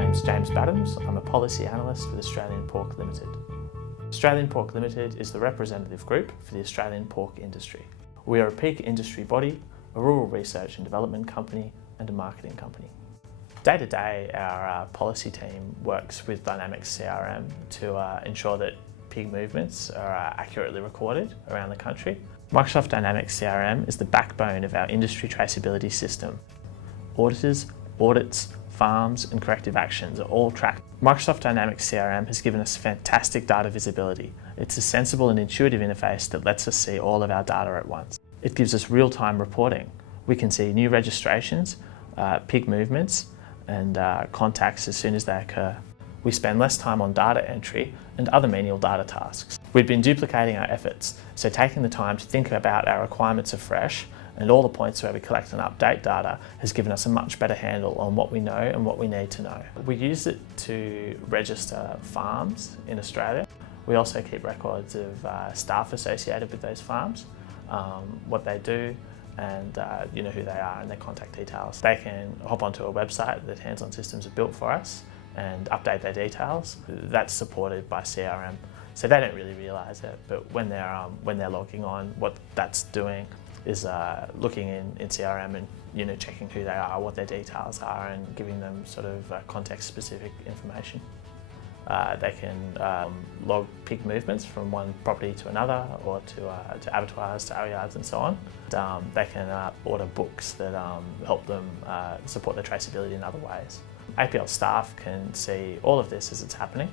name's James Battams. I'm a policy analyst with Australian Pork Limited. Australian Pork Limited is the representative group for the Australian pork industry. We are a peak industry body, a rural research and development company, and a marketing company. Day to day, our policy team works with Dynamics CRM to ensure that pig movements are accurately recorded around the country. Microsoft Dynamics CRM is the backbone of our industry traceability system. Auditors, audits, farms and corrective actions are all tracked. Microsoft Dynamics CRM has given us fantastic data visibility. It's a sensible and intuitive interface that lets us see all of our data at once. It gives us real-time reporting. We can see new registrations, pig movements and contacts as soon as they occur. We spend less time on data entry and other menial data tasks. We've been duplicating our efforts, so taking the time to think about our requirements afresh and all the points where we collect and update data has given us a much better handle on what we know and what we need to know. We use it to register farms in Australia. We also keep records of staff associated with those farms, what they do, and who they are and their contact details. They can hop onto a website that Handson Systems have built for us and update their details. That's supported by CRM, so they don't really realise it. But when they're logging on, what that's doing is looking in CRM and checking who they are, what their details are, and giving them sort of context-specific information. They can log pig movements from one property to another, or to abattoirs, to ale yards and so on. They can order books that help them support their traceability in other ways. APL staff can see all of this as it's happening.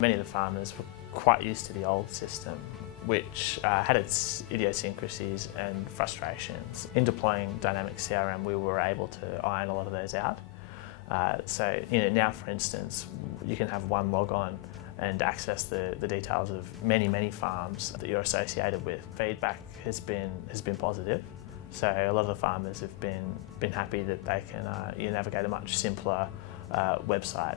Many of the farmers were quite used to the old system, which had its idiosyncrasies and frustrations. In deploying Dynamics CRM, we were able to iron a lot of those out. So now, for instance, you can have one log on and access the details of many farms that you're associated with. Feedback has been positive. So a lot of the farmers have been happy that they can navigate a much simpler website,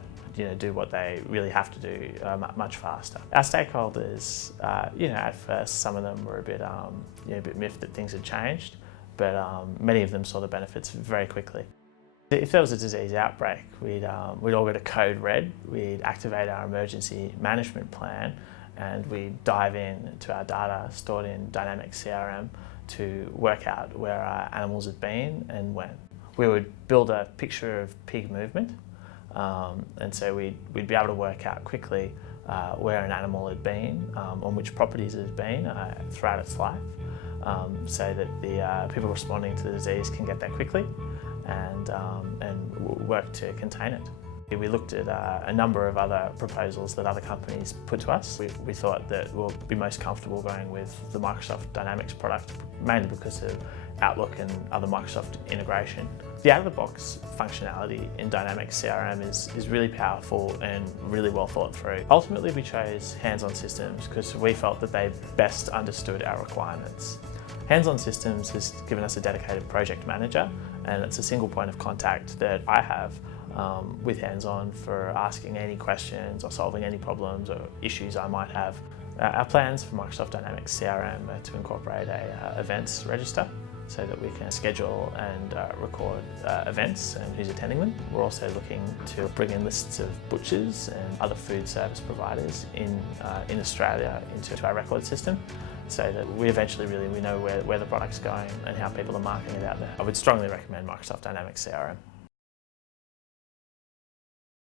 do what they really have to do much faster. Our stakeholders, at first some of them were a bit miffed that things had changed, but many of them saw the benefits very quickly. If there was a disease outbreak, we'd all go to code red, we'd activate our emergency management plan, and we'd dive into our data stored in Dynamics CRM to work out where our animals had been and when. We would build a picture of pig movement, and so we'd be able to work out quickly where an animal had been, on which properties it had been throughout its life, so that the people responding to the disease can get there quickly and work to contain it. We looked at a number of other proposals that other companies put to us. We thought that we'll be most comfortable going with the Microsoft Dynamics product, mainly because of Outlook and other Microsoft integration. The out-of-the-box functionality in Dynamics CRM is really powerful and really well thought through. Ultimately, we chose Handson Systems because we felt that they best understood our requirements. Handson Systems has given us a dedicated project manager, and it's a single point of contact that I have with Handson for asking any questions or solving any problems or issues I might have. Our plans for Microsoft Dynamics CRM are to incorporate a events register so that we can schedule and record events and who's attending them. We're also looking to bring in lists of butchers and other food service providers in Australia into our record system, so that we eventually we know where the product's going and how people are marketing it out there. I would strongly recommend Microsoft Dynamics CRM.